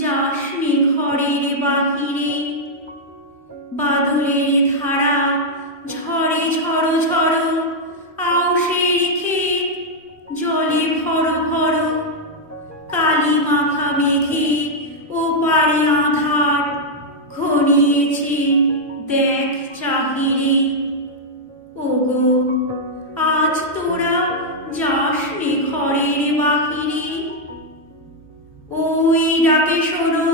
যাস নে ঘরের বাহিরে। বাদলের রাতে শোনো,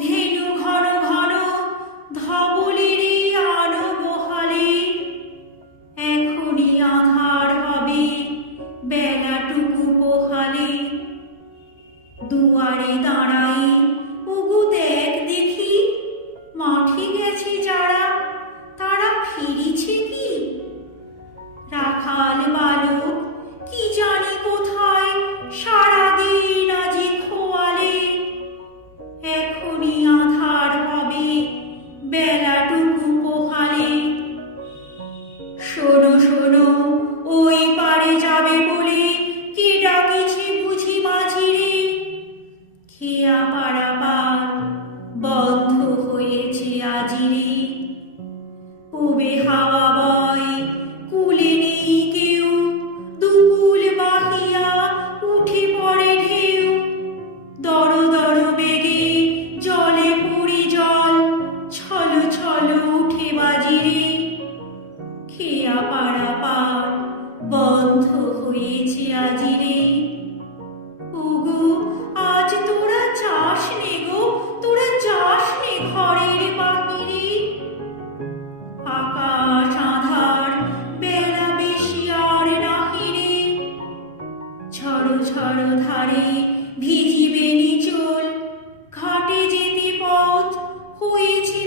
ধেনু ঘন ঘন ধবলিরে আলো বহালে এখনই আধার হবে বেলাটুকু পোহালে। দুয়ারে দাঁড়াই উগু দেখ cartoon বন্ধ হয়েছে আজিরে। ওগো আজ তোরা চাস নে গো, তোরা চাস নে ঘরের বাহিরে। আকাশ আধার, বেলা বেশি আর নাহিরে ঝড় ঝড় ধারে ভিজিবে নিচল, ঘাটে যেতে পথ হয়েছে